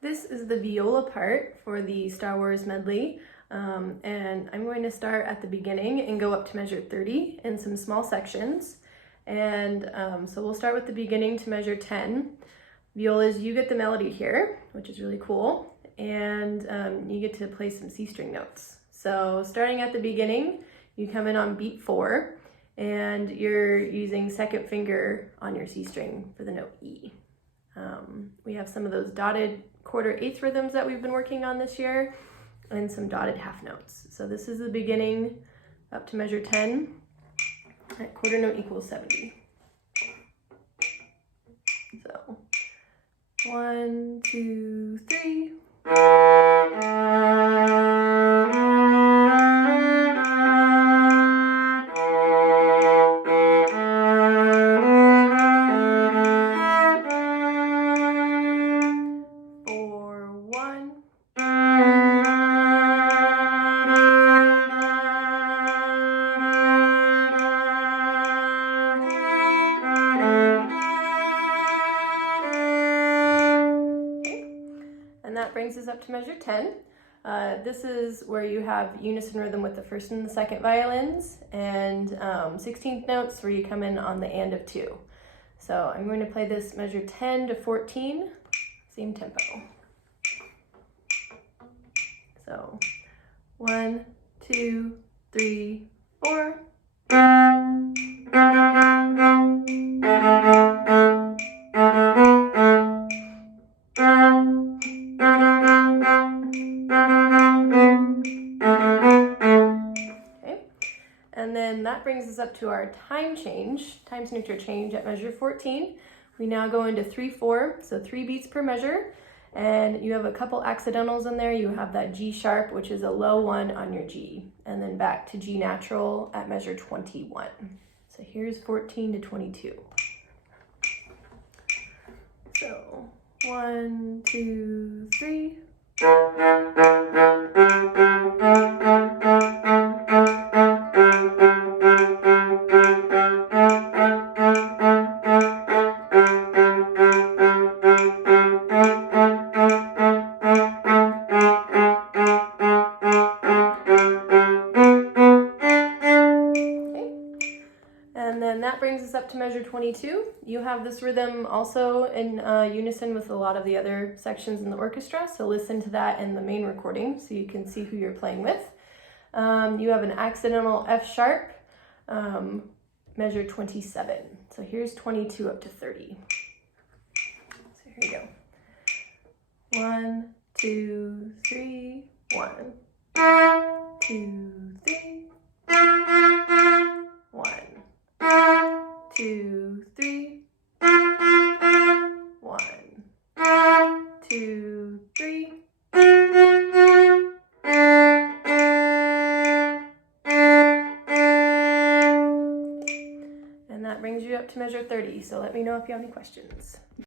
This is the viola part for the Star Wars medley, and I'm going to start at the beginning and go up to measure 30 in some small sections. And so we'll start with the beginning to measure 10. Violas, you get the melody here, which is really cool, and you get to play some C string notes. So starting at the beginning, you come in on beat 4, and you're using second finger on your C string for the note E. We have some of those dotted quarter-eighth rhythms that we've been working on this year, and some dotted half notes. So this is the beginning up to measure 10 at quarter note equals 70. So 1, 2, 3. And that brings us up to measure 10. This is where you have unison rhythm with the first and the second violins, and 16th notes where you come in on the and of 2. So I'm going to play this measure 10 to 14, same tempo. So 1, 2, 3, 4. And then that brings us up to our time signature change at measure 14. We now go into 3/4, so 3 beats per measure, and you have a couple accidentals in there. You have that G sharp, which is a low 1 on your G, and then back to G natural at measure 21. So here's 14 to 22. So 1, 2, 3. And then that brings us up to measure 22. You have this rhythm also in unison with a lot of the other sections in the orchestra, so listen to that in the main recording so you can see who you're playing with. You have an accidental F sharp, measure 27. So here's 22 up to 30. So here you go. 1, 2, 3, 1, 2, 3, 1, 2, 3, 1, 2, 3. And that brings you up to measure 30. So let me know if you have any questions.